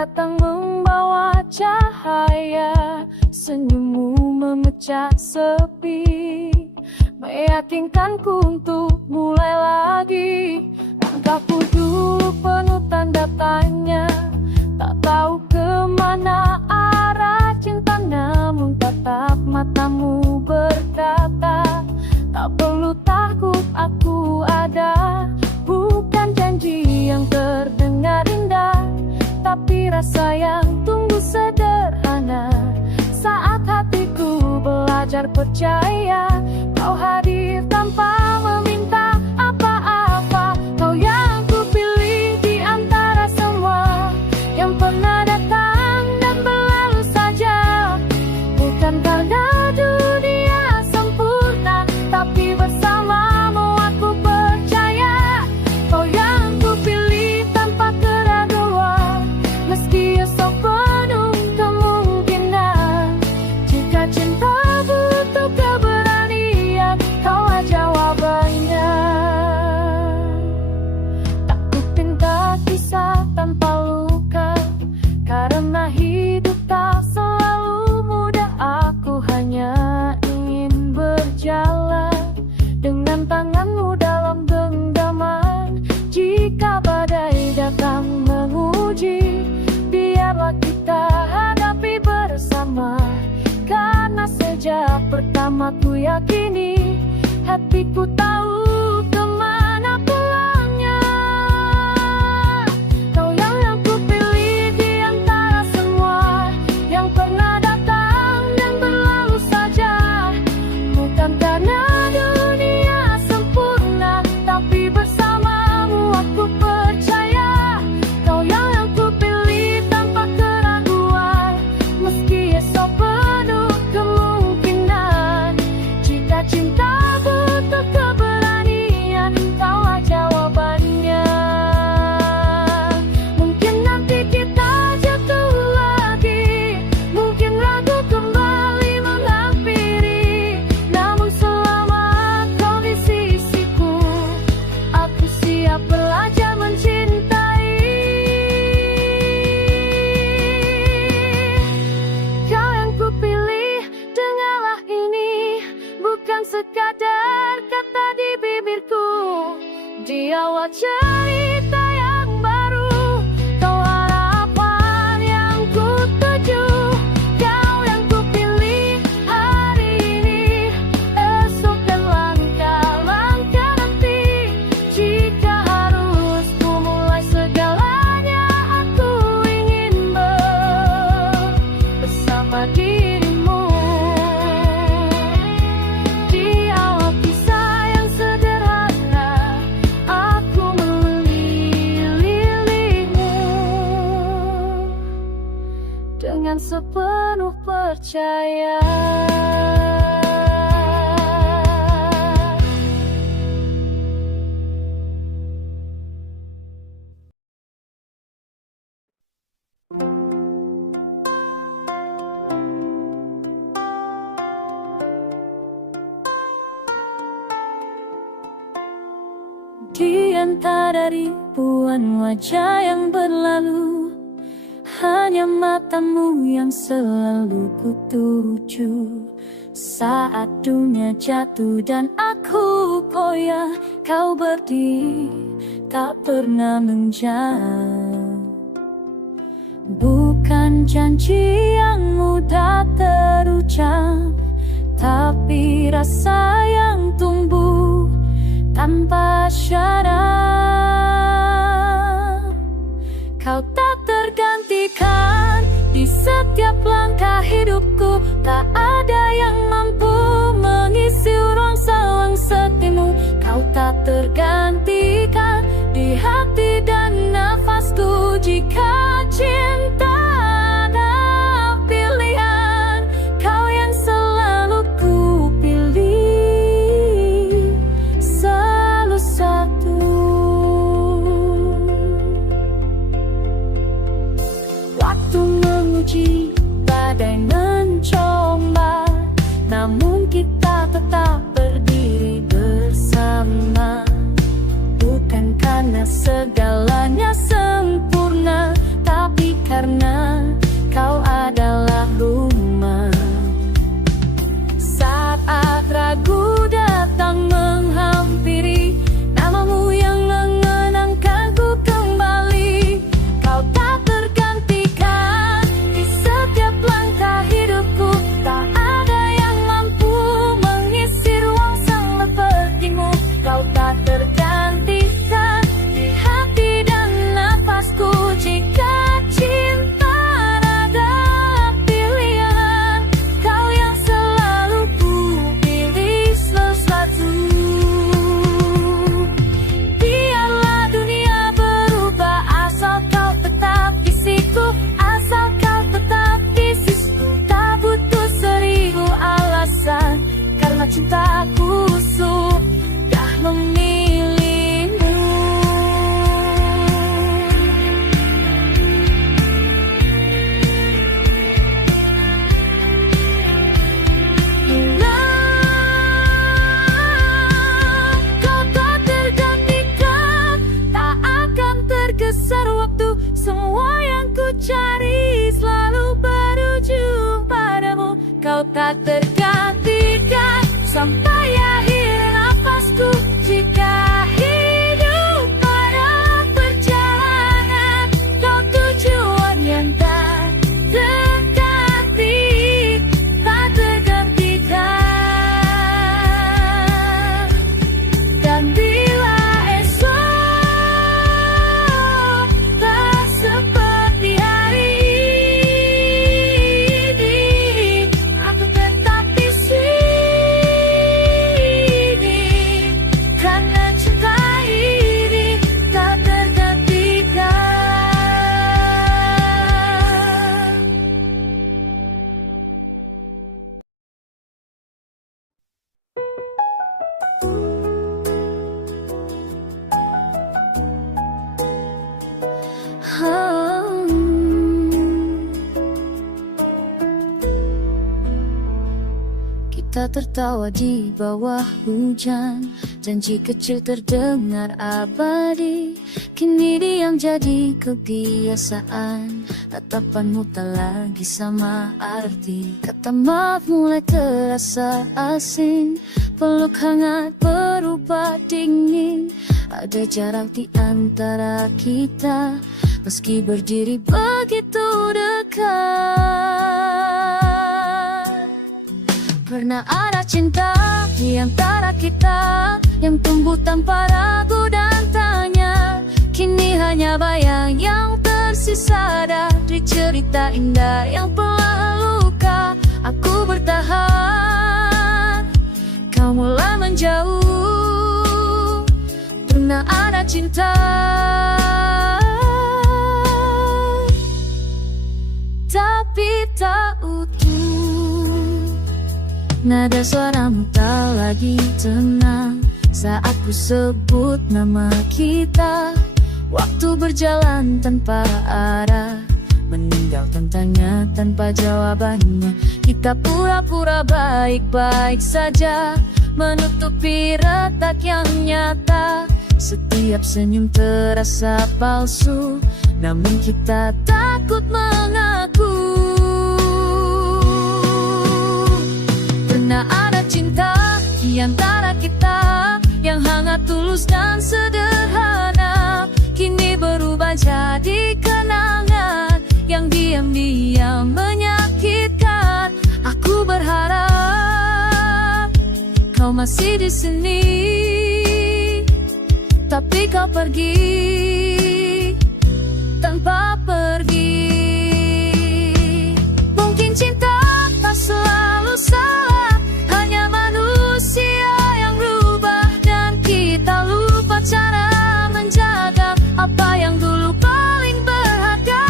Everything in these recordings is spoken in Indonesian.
datang membawa cahaya, senyummu memecah sepi, meyakinkanku untuk mulai lagi. Langkahku dulu penuh tanda tanya, tak tahu kemana arah cinta, namun tatap matamu berkata, tak perlu takut, aku ada. Bukan janji yang terdengar indah, tapi rasa yang tumbuh sederhana. Saat hatiku belajar percaya, kau hadir tanpa meminta apa-apa. Kau yang kupilih di antara semua yang pernah datang dan berlalu saja. Bukan karena dunia sempurna, tapi bersamamu aku percaya. Kau yang kupilih tanpa keraguan, meski esok penuh kemungkinan. Jika cinta butuh keberanian, kaulah jawabannya. Tak kupinta kisah tanpa luka, karena hidup tak selalu mudah. Aku hanya ingin berjalan dengan tanganmu dalam genggaman. Jika badai datang menguji, biarlah kita hadapi bersama. Karena sejak pertama ku yakini, hatiku tahu kemana pulangnya. Kau yang aku pilih di antara semua yang pernah datang dan berlalu saja. Bukan karena dunia sempurna, tapi bersamamu aku percaya. Kau yang aku pilih tanpa keraguan, meski esok penuh kemungkinan. Jika cinta butuh keberanian, kaulah jawabannya. Mungkin nanti kita jatuh lagi, mungkin ragu kembali menghampiri, namun selama kau di sisiku, aku siap belajar mencintai. Kau yang kupilih, dengarlah ini, bukan sekadar kata di bibirku. Di awal cerita yang baru, kau harapan yang ku tuju. Kau yang kupilih hari ini, esok dan langkah-langkah nanti. Jika harus ku mulai segalanya, aku ingin bersama dirimu. Di awal kisah yang sederhana, aku mengelilingimu dengan sepenuh percaya. Di antara ribuan wajah yang berlalu, hanya matamu yang selalu kutuju. Saat dunia jatuh dan aku goyah, kau berdiri, tak pernah menjauh. Bukan janji yang mudah terucap, tapi rasa yang tumbuh tanpa syarat. Kau tak tergantikan di setiap langkah hidupku. Tak ada yang mampu mengisi ruang sawang setimu. Kau tak tergantikan di hati dan nafasku. Jika cinta ada pilihan, kau yang selalu ku pilih, selalu satu. Waktu menguji, badai mencoba, namun kita tetap berdiri bersama. Bukan karena segalanya sempurna, tapi karena kita tertawa di bawah hujan. Janji kecil terdengar abadi, kini diam jadi kebiasaan. Tatapanmu tak lagi sama arti, kata maaf mulai terasa asing. Peluk hangat berubah dingin, ada jarak di antara kita, meski berdiri begitu dekat. Pernah ada cinta di antara kita yang tumbuh tanpa ragu dan tanya. Kini hanya bayang yang tersisa dari cerita indah yang pernah luka. Aku bertahan, kau mulai menjauh. Pernah ada cinta, tapi tak utuh. Nada suaramu tak lagi tenang saat ku sebut nama kita. Waktu berjalan tanpa arah, meninggalkan tanya tanpa jawabannya. Kita pura-pura baik-baik saja, menutupi retak yang nyata. Setiap senyum terasa palsu, namun kita takut mengaku. Pernah ada cinta di antara kita yang hangat, tulus dan sederhana. Kini berubah jadi kenangan yang diam-diam menyakitkan. Aku berharap kau masih di sini, tapi kau pergi tanpa pergi. Mungkin cinta tak selalu salah, hanya manusia yang berubah, dan kita lupa cara menjaga apa yang dulu paling berharga.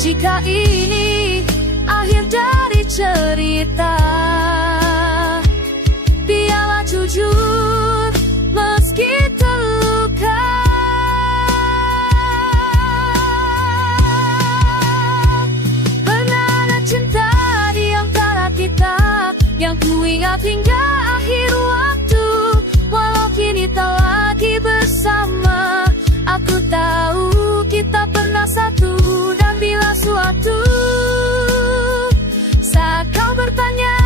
Jika ini akhir dari cerita, biarlah jujur meski terluka. Pernah ada cinta di antara kita yang ku ingat hingga akhir waktu. Walau kini tak lagi bersama, aku tahu kita pernah satu. Dan bila suatu saat kau bertanya,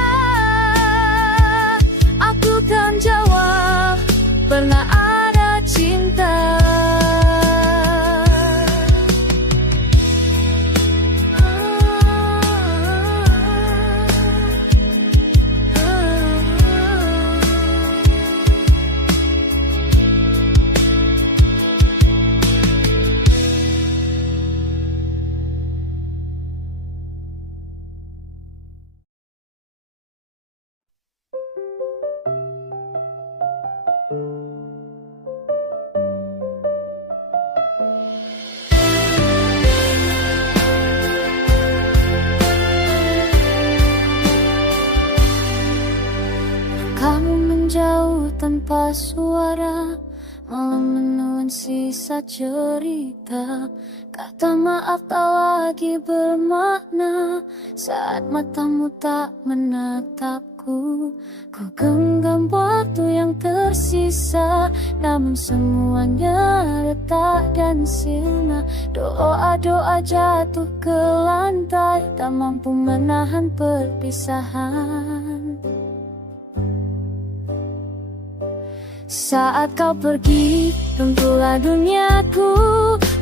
aku kan jawab, pernah ada cinta. Kamu menjauh tanpa suara, malam menelan sisa cerita. Kata maaf tak lagi bermakna saat matamu tak menatapku. Ku genggam waktu yang tersisa, namun semuanya retak dan sirna. Doa-doa jatuh ke lantai, tak mampu menahan perpisahan. Saat kau pergi, runtuhlah duniaku.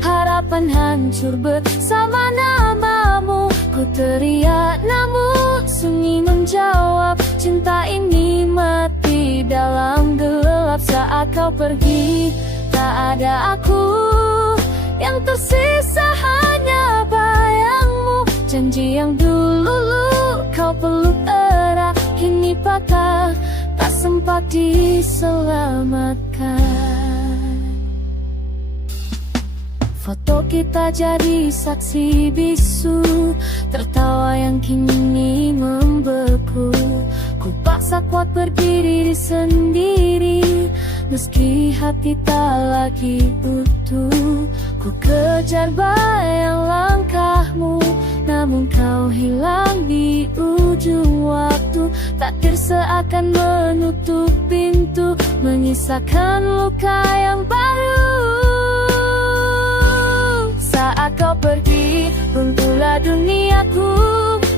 Harapan hancur bersama namamu. Ku teriak namun sunyi menjawab, cinta ini mati dalam gelap. Saat kau pergi, tak ada aku, yang tersisa hanya bayangmu. Janji yang dulu kau peluk erat, kini patah, tak sempat diselamatkan. Foto kita jadi saksi bisu, tertawa yang kini membeku. Ku paksa kuat berdiri sendiri, Meski hati tak lagi utuh, ku kejar bayang langkahmu, namun kau hilang di ujung waktu. Takdir seakan menutup pintu, menyisakan luka yang baru. Saat kau pergi, runtuhlah duniaku,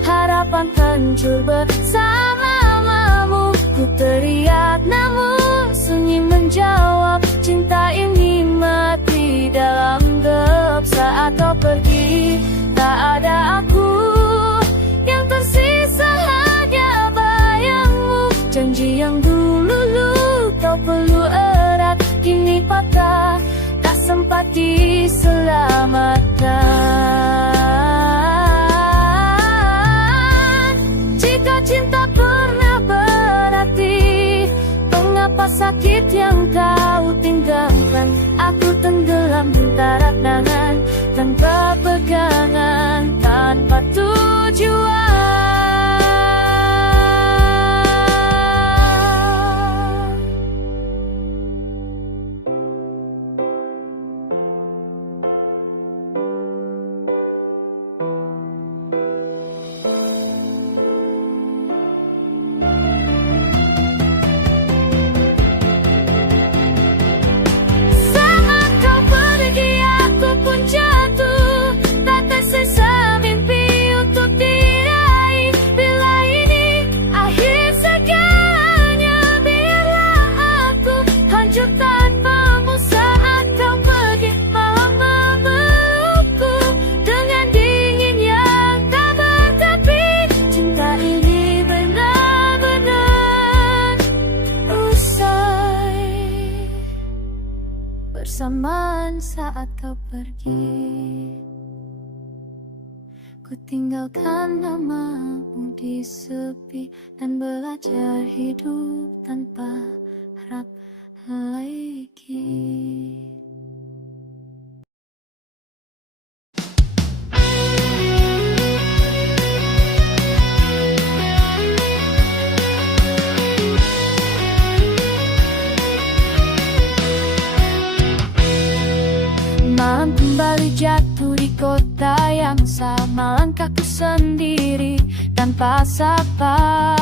harapan hancur bersamamu. Ku teriak namun sunyi menjawab, cinta ini mati dalam gelap. Saat kau pergi, tak ada aku, yang tersisa hanya bayangmu. Janji yang dulu kau peluk erat, kini patah, tak sempat diselamatkan. Jika cinta pernah berarti, mengapa sakit yang kau tinggalkan? Aku tenggelam di antara kenangan, tanpa pegangan, tanpa tujuan. Saat kau pergi, aku pun jatuh, tak tersisa mimpi untuk diraih. Bila ini akhir segalanya, biarlah aku hancur tanpamu. Saat kau pergi, malam memelukku dengan dingin yang tak bertepi. Cinta ini benar-benar usai bersamaan saat kau pergi. Ku tinggalkan namamu di sepi dan belajar hidup tanpa harap lagi. Malam kembali jatuh di kota yang sama, langkahku sendiri tanpa sapa.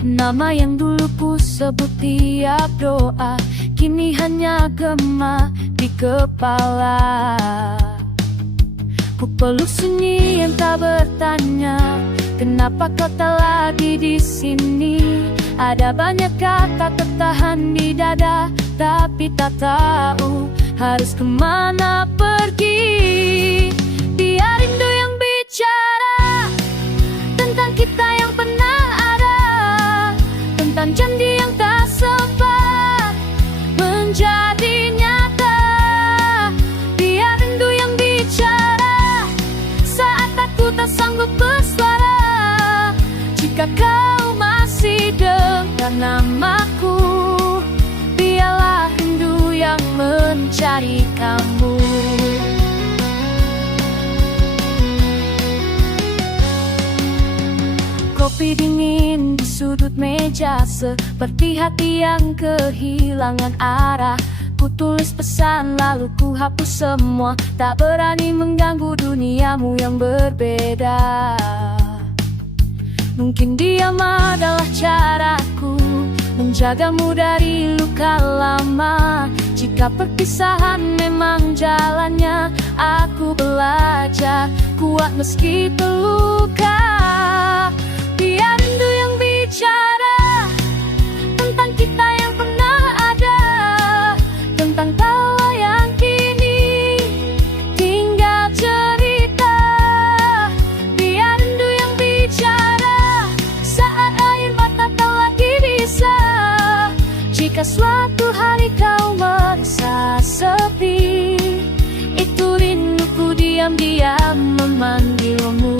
Nama yang dulu ku sebut tiap doa, kini hanya gema di kepala. Ku peluk sunyi yang tak bertanya, kenapa kau tak lagi di sini? Ada banyak kata tertahan di dada, tapi tak tahu harus kemana pergi. Biar rindu yang bicara tentang kita yang pernah ada, tentang janji yang tak sempat menjadi nyata. Biar rindu yang bicara saat aku tak sanggup bersuara. Jika kau masih dengar namaku, biarlah rindu yang mencari kamu. Kopi dingin di sudut meja, seperti hati yang kehilangan arah. Ku tulis pesan lalu ku hapus semua, tak berani mengganggu duniamu yang berbeda. Mungkin diam adalah caraku menjagamu dari luka lama. Jika perpisahan memang jalannya, aku belajar kuat meski terluka. Biar rindu yang bicara tentang kita yang pernah ada, tentang tawa yang kini tinggal cerita. Biar rindu yang bicara saat air mata tak lagi bisa. Jika suatu hari kau merasa sepi, itu rinduku diam-diam memanggilmu.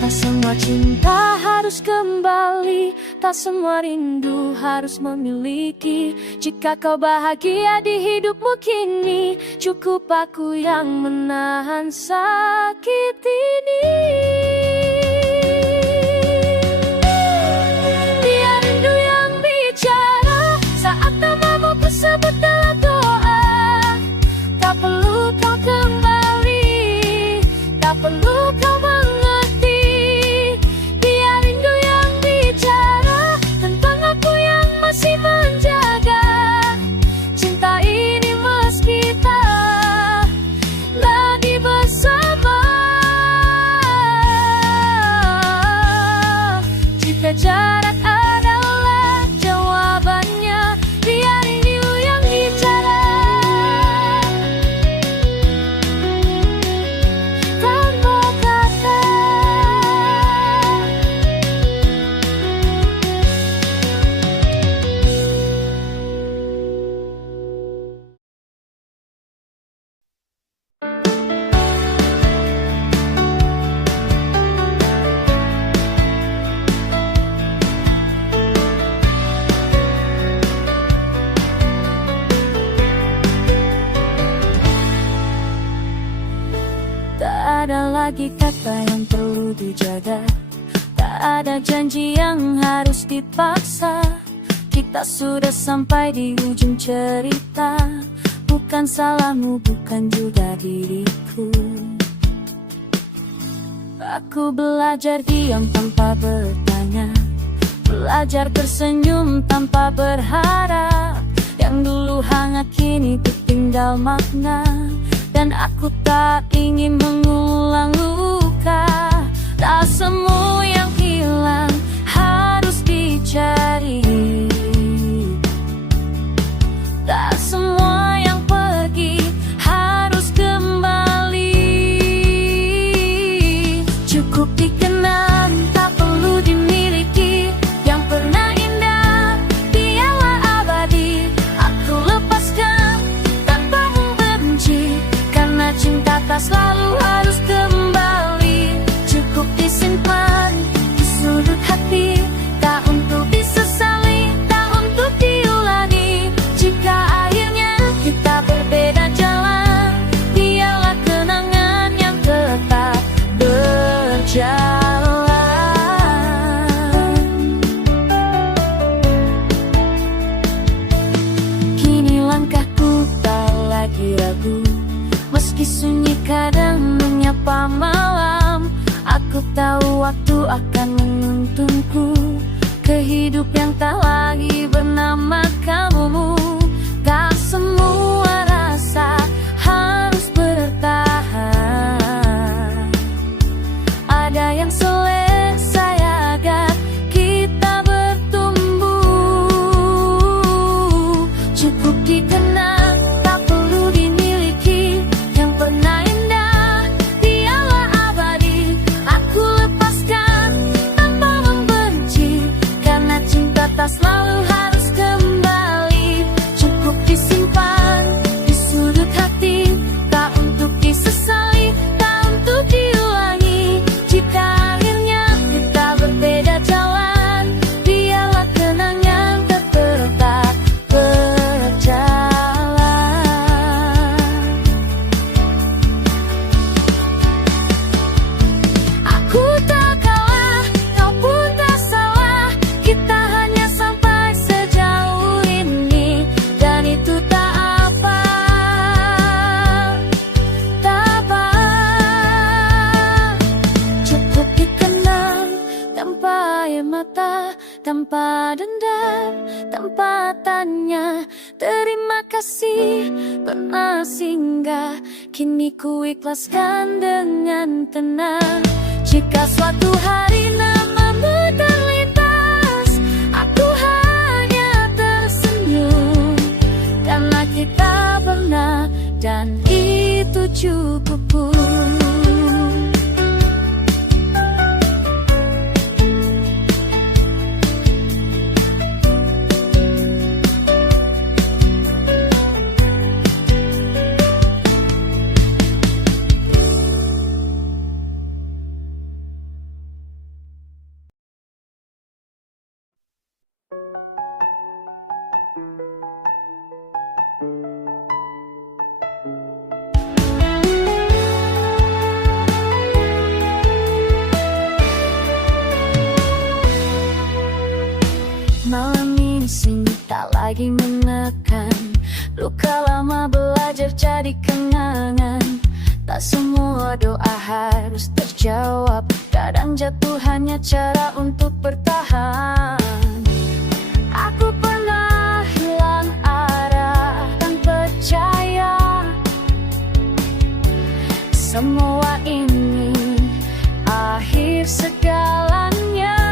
Tak semua cinta harus kembali, tak semua rindu harus memiliki. Jika kau bahagia di hidupmu kini, cukup aku yang menahan sakit ini. Biar rindu yang ada jarak adalah jawabannya. Biarin dulu yang bicara tanpa kata. Tak ada lagi kata yang perlu dijaga, tak ada janji yang harus dipaksa. Kita sudah sampai di ujung cerita, bukan salahmu, bukan juga diriku. Aku belajar diam tanpa bertanya, belajar tersenyum tanpa berharap. Yang dulu hangat kini tertinggal makna, dan aku tak ingin mengulang luka. Tak semua yang hilang harus dicari, tak semua yang pergi harus kembali. Cukup dikenang, tak perlu dimiliki. Yang pernah indah biarlah abadi. Aku lepaskan tanpa membenci, karena cinta tak selalu harus kembali. Cukup disimpan di sudut hati, tak untuk disesali, tak untuk diulangi. Jika akhirnya kita berbeda jalan, biarlah kenangan yang tetap berjalan. Kini langkahku tak lagi ragu, meski sunyi kadang menyapa malam. Aku tahu waktu akan menuntunku ke hidup yang tak lagi bernama kamu. Tak semua rasa harus bertahan, ada yang selesai agar kita bertumbuh. Cukup dikenang, tak perlu dimiliki. Yang pernah indah biarlah abadi. Aku lepaskan tanpa membenci, karena cinta tak selalu harus kembali. Cukup disimpan di sudut hati, tak untuk disesali, tak untuk diulangi. Jika akhirnya kita berbeda jalan, biarlah kenangan tetap berjalan. Aku tak kalah, kau pun tak salah. Kita hanya sampai sejauh ini, dan itu tak apa, tak apa. Cukup dikenang tanpa air mata, tanpa dendam, tanpa tanya. Terima kasih pernah singgah, kini ku ikhlaskan dengan tenang. Jika suatu hari namamu terlintas, aku hanya tersenyum, karena kita pernah, dan itu cukup pun. Malam ini sunyi tak lagi menekan, luka lama belajar jadi kenangan. Tak semua doa harus terjawab, kadang jatuh hanya cara untuk bertahan. Aku pernah hilang arah dan percaya semua ini akhir segalanya.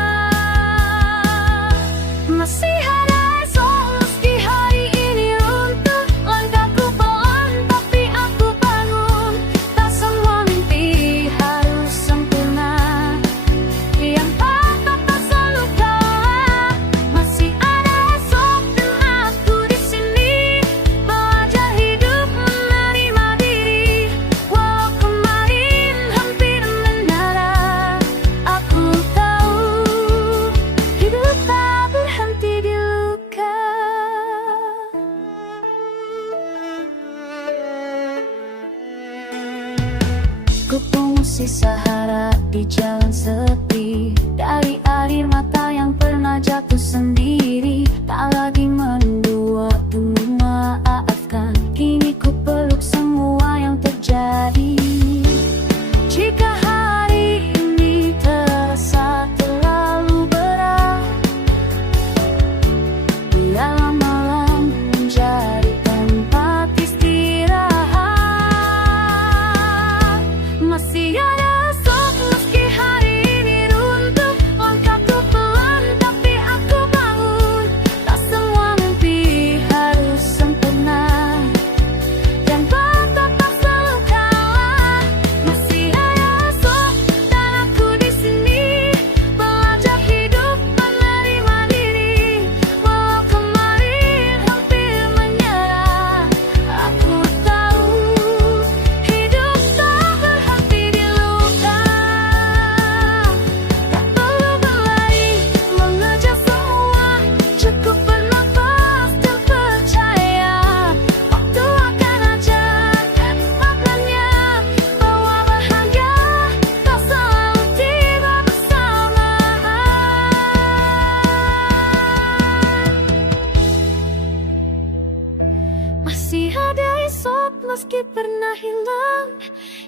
meski pernah hilang,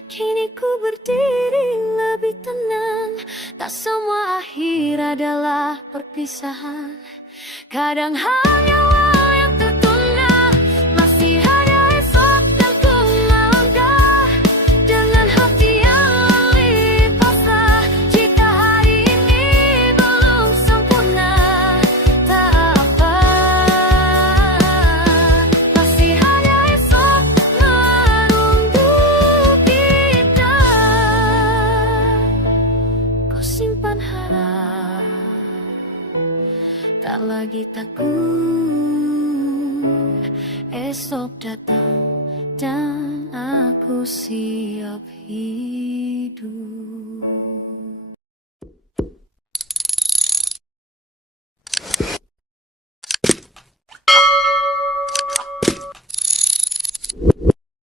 kini ku berdiri lebih tenang. Tak semua akhir adalah perpisahan, kadang hanya walau yang tertunda. Masih ada esok dan ku melangkah dengan hati yang lebih pasrah. Jika hari ini belum sempurna, tak apa, masih ada esok menunggu kita. Ku simpan harap, tak lagi takut esok datang dan aku siap hidup.